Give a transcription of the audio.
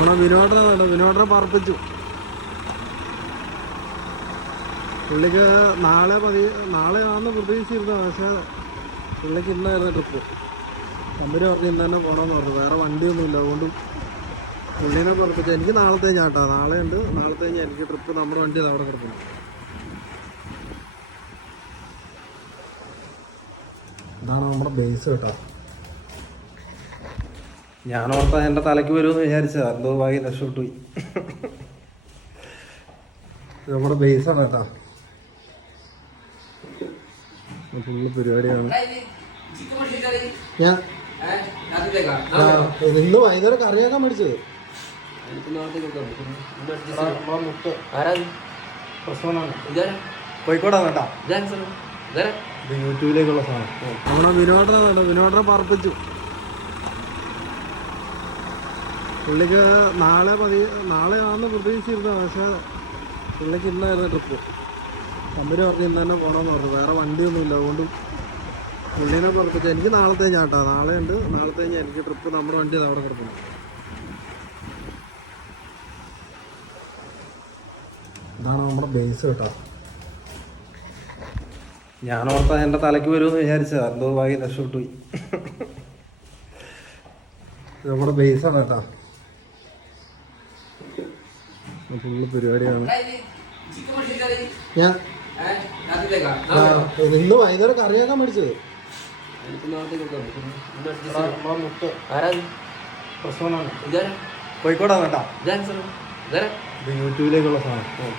നമ്മളെ വിനോദനെ പറപ്പിച്ചു. പുള്ളിക്ക് നാളെയാണെന്ന് പ്രതീക്ഷിച്ചിരുന്ന, പക്ഷേ പുള്ളിക്ക് ഇന്നായിരുന്നു ട്രിപ്പ്. കമ്പനി പറഞ്ഞ് ഇന്ന് തന്നെ പോകണമെന്ന് പറഞ്ഞു. വേറെ വണ്ടിയൊന്നുമില്ല, അതുകൊണ്ട് പുള്ളീനെ പറപ്പിച്ചു. എനിക്ക് നാളത്തെ ഞാട്ടാ, നാളെ എനിക്ക് ട്രിപ്പ്. നമ്മുടെ വണ്ടി അവിടെ കിടക്കുന്നു. ഇതാണ് നമ്മുടെ ബേസ് കേട്ടോ. ഞാനോർത്താ എൻ്റെ തലയ്ക്ക് വരുമെന്ന് വിചാരിച്ചതാ, എന്തോ ഭാഗ്യ രക്ഷപ്പെട്ടു പോയി. നമ്മുടെ ബേസാണ് കേട്ടോ. ഫുള്ള് പരിപാടിയാണ്. ഞാൻ ഇന്ന് വൈകുന്നേരം കറിയാക്കാൻ മേടിച്ചത്. കോഴിക്കോടാണ് കേട്ടോ. ഇത് യൂട്യൂബിലേക്കുള്ള സാധനം. നമ്മുടെ വിനോദനെ പറപ്പിച്ചു. പുള്ളിക്ക് നാളെയാണെന്ന് പ്രതീക്ഷിച്ചിരുന്ന, പക്ഷേ പുള്ളിക്ക് ഇന്നായിരുന്നു ട്രിപ്പ്. കമ്പനി പറഞ്ഞ് ഇന്ന് തന്നെ പോകണമെന്ന് പറഞ്ഞു. വേറെ വണ്ടിയൊന്നുമില്ല, അതുകൊണ്ട് പുള്ളീനെ പറപ്പിച്ചു. എനിക്ക് നാളത്തെ ഞാട്ടാ, നാളത്തെ എനിക്ക് ട്രിപ്പ്. നമ്മുടെ വണ്ടി അവിടെ കിടക്കുന്നു. ഇതാണ് നമ്മുടെ ബേസ് കേട്ടോ. ഞാനോർത്താ എൻ്റെ തലയ്ക്ക് വരുമെന്ന് വിചാരിച്ചതാ, എന്തോ ഭാഗ്യ രക്ഷപ്പെട്ടു പോയി. നമ്മുടെ ബേസാണ് കേട്ടോ. ഫുള്ള് പരിപാടിയാണ്. ഞാൻ ഇന്ന് വൈകുന്നേരം കറിയാക്കാൻ മേടിച്ചത്. കോഴിക്കോടാണ് കേട്ടോ. ഇത് യൂട്യൂബിലേക്കുള്ള സാധനം.